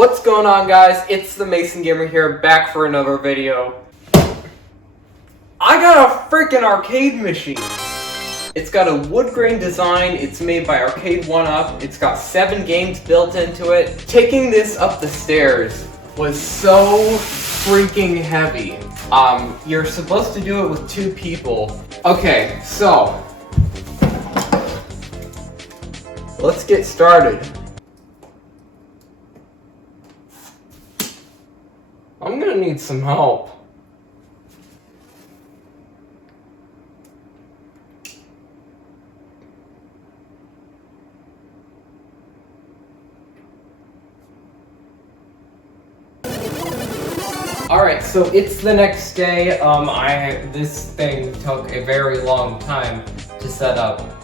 What's going on, guys? It's TheMasonGamer here, back for another video. I got a freaking arcade machine! It's got a wood grain design, it's made by Arcade 1UP, it's got 7 games built into it. Taking this up the stairs was so freaking heavy. You're supposed to do it with 2 people. Okay, so let's get started. I'm gonna need some help. Alright, so it's the next day. This thing took a very long time to set up.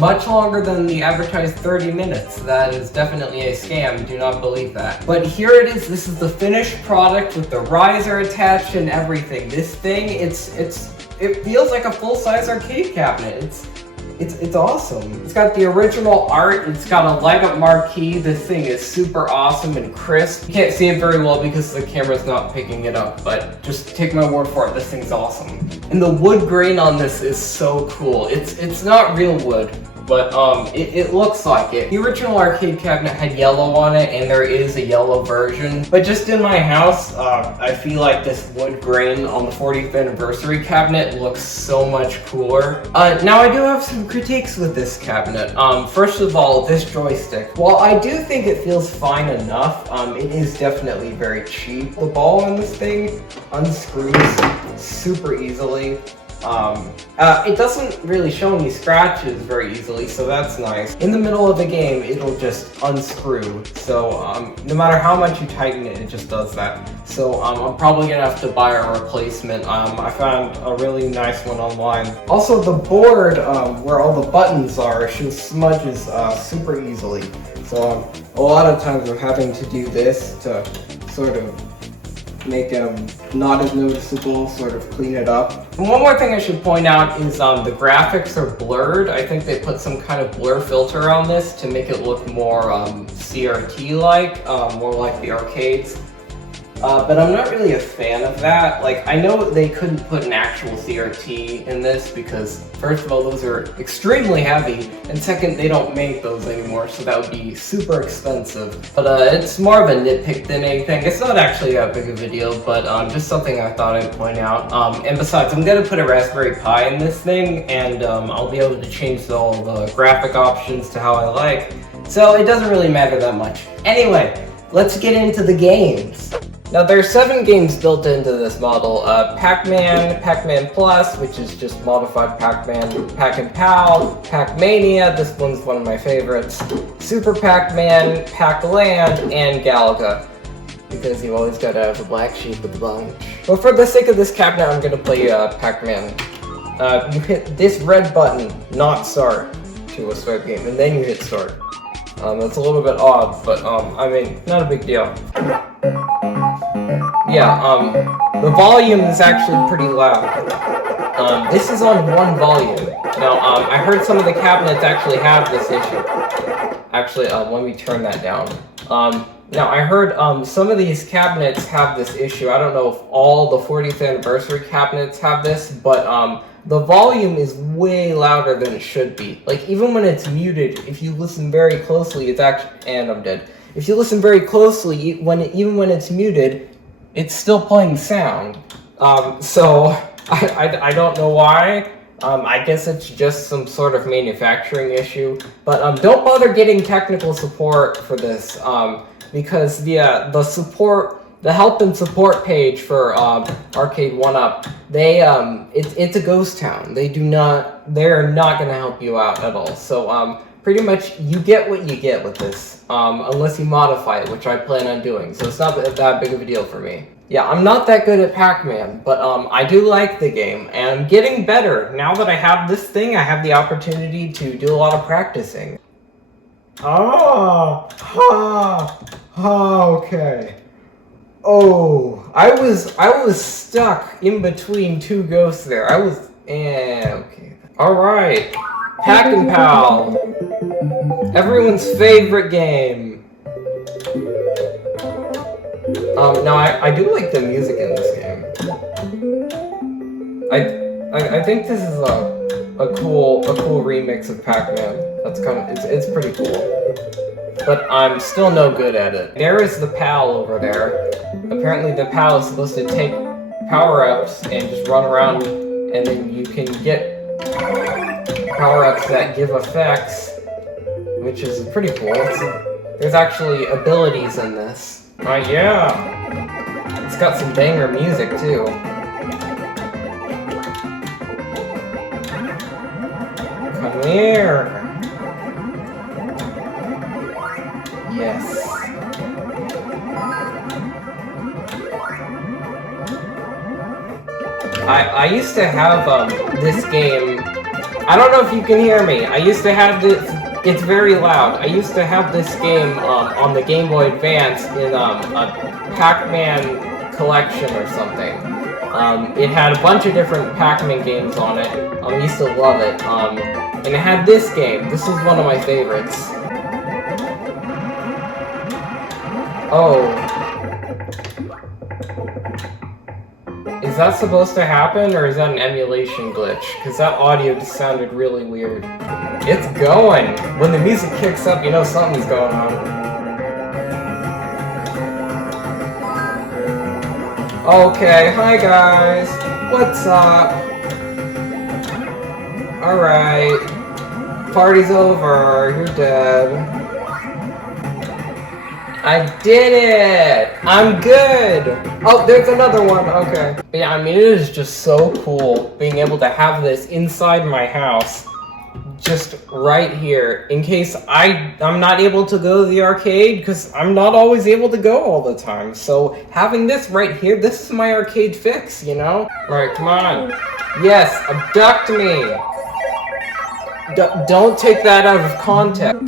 Much longer than the advertised 30 minutes. That is definitely a scam, do not believe that. But here it is, this is the finished product with the riser attached and everything. This thing, it feels like a full-size arcade cabinet. It's awesome. It's got the original art, it's got a light up marquee. This thing is super awesome and crisp. You can't see it very well because the camera's not picking it up, but just take my word for it, this thing's awesome. And the wood grain on this is so cool. It's not real wood, but it looks like it. The original arcade cabinet had yellow on it, and there is a yellow version. But just in my house, I feel like this wood grain on the 40th anniversary cabinet looks so much cooler. Now I do have some critiques with this cabinet. First of all, this joystick. While I do think it feels fine enough, it is definitely very cheap. The ball on this thing unscrews super easily. It doesn't really show any scratches very easily, so that's nice. In the middle of the game, it'll just unscrew, so no matter how much you tighten it, it just does that. So I'm probably gonna have to buy a replacement. I found a really nice one online. Also, the board where all the buttons are smudges super easily. So a lot of times I'm having to do this to sort of make them not as noticeable, sort of clean it up. And one more thing I should point out is the graphics are blurred. I think they put some kind of blur filter on this to make it look more CRT-like, more like the arcades. But I'm not really a fan of that. Like, I know they couldn't put an actual CRT in this because, first of all, those are extremely heavy, and second, they don't make those anymore, so that would be super expensive. But it's more of a nitpick than anything. It's not actually that big of a deal, but just something I thought I'd point out. And besides, I'm gonna put a Raspberry Pi in this thing, and I'll be able to change all the graphic options to how I like, so it doesn't really matter that much. Anyway, let's get into the games. Now, there are 7 games built into this model. Pac-Man, Pac-Man Plus, which is just modified Pac-Man, Pac-and-Pal, Pac-Mania, this one's one of my favorites, Super Pac-Man, Pac-Land, and Galaga, because you always gotta have the black sheep with the bunch. But for the sake of this cabinet, I'm gonna play Pac-Man. You hit this red button, not start, to start the game, and then you hit start. That's a little bit odd, but I mean, not a big deal. Yeah, the volume is actually pretty loud. This is on 1 volume. Now, I heard some of the cabinets actually have this issue. Actually, let me turn that down. Now, I heard some of these cabinets have this issue. I don't know if all the 40th anniversary cabinets have this, but the volume is way louder than it should be. Like, even when it's muted, if you listen very closely, it's actually... And I'm dead. If you listen very closely, even when it's muted, it's still playing sound. So, I don't know why. I guess it's just some sort of manufacturing issue. But don't bother getting technical support for this, because the help and support page for Arcade 1UP, it's a ghost town. They're not gonna help you out at all. So pretty much you get what you get with this, unless you modify it, which I plan on doing. So it's not that big of a deal for me. Yeah, I'm not that good at Pac-Man, but I do like the game, and I'm getting better. Now that I have this thing, I have the opportunity to do a lot of practicing. Okay. Oh, I was stuck in between 2 ghosts there. Okay. Alright. Pac-and-Pal. Everyone's favorite game. No, I do like the music in this game. I think this is a cool remix of Pac-Man. That's it's pretty cool. But I'm still no good at it. There is the pal over there. Apparently the pal is supposed to take power-ups and just run around, and then you can get power-ups that give effects, which is pretty cool. There's actually abilities in this. Yeah! It's got some banger music, too. Come here! Yes. I used to have this game. I don't know if you can hear me. I used to have this. It's very loud. I used to have this game on the Game Boy Advance in a Pac-Man collection or something. It had a bunch of different Pac-Man games on it. I used to love it. And it had this game. This is one of my favorites. Oh. Is that supposed to happen, or is that an emulation glitch? Because that audio just sounded really weird. It's going! When the music kicks up, you know something's going on. Okay, hi guys! What's up? Alright. Party's over, you're dead. I did it! I'm good! Oh, there's another one, okay. But yeah, I mean, it is just so cool being able to have this inside my house. Just right here, in case I'm not able to go to the arcade, because I'm not always able to go all the time. So having this right here, this is my arcade fix, you know? Alright, come on. Yes, abduct me! Don't take that out of context.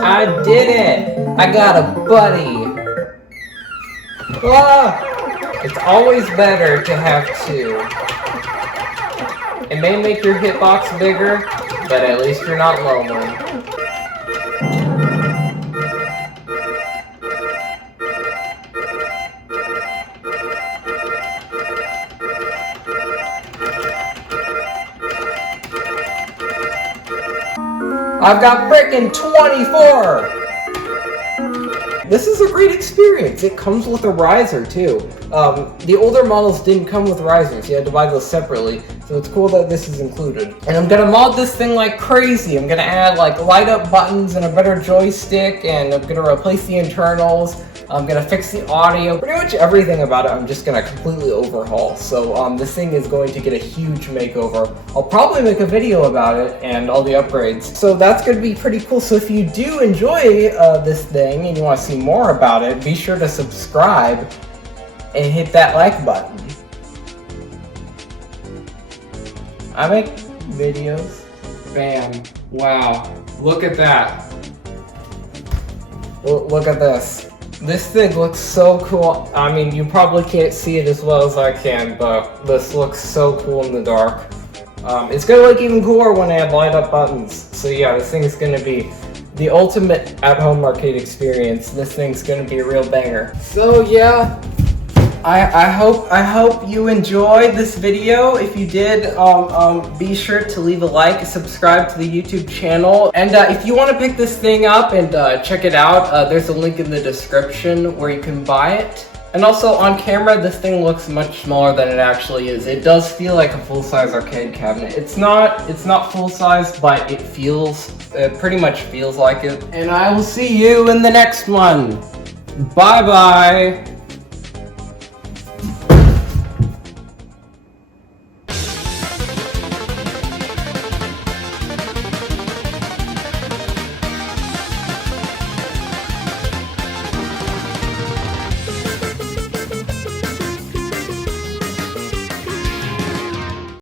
I did it! I got a buddy! Ah! It's always better to have two. It may make your hitbox bigger, but at least you're not lonely. I've got frickin' 24! This is a great experience. It comes with a riser too. The older models didn't come with risers. You had to buy those separately. So it's cool that this is included. And I'm gonna mod this thing like crazy. I'm gonna add like light up buttons and a better joystick, and I'm gonna replace the internals. I'm gonna fix the audio. Pretty much everything about it I'm just gonna completely overhaul. So this thing is going to get a huge makeover. I'll probably make a video about it and all the upgrades. So that's gonna be pretty cool. So if you do enjoy this thing and you wanna see more about it, be sure to subscribe and hit that like button. I make videos. Bam. Wow. Look at that. Look at this. This thing looks so cool. I mean, you probably can't see it as well as I can, but this looks so cool in the dark. It's gonna look even cooler when I have light up buttons. So yeah, this thing is gonna be the ultimate at-home arcade experience. This thing's gonna be a real banger. So yeah, I hope you enjoyed this video. If you did, be sure to leave a like, subscribe to the YouTube channel, and if you want to pick this thing up and check it out, there's a link in the description where you can buy it. And also on camera, this thing looks much smaller than it actually is. It does feel like a full-size arcade cabinet. It's not full-size, but it pretty much feels like it. And I will see you in the next one. Bye bye.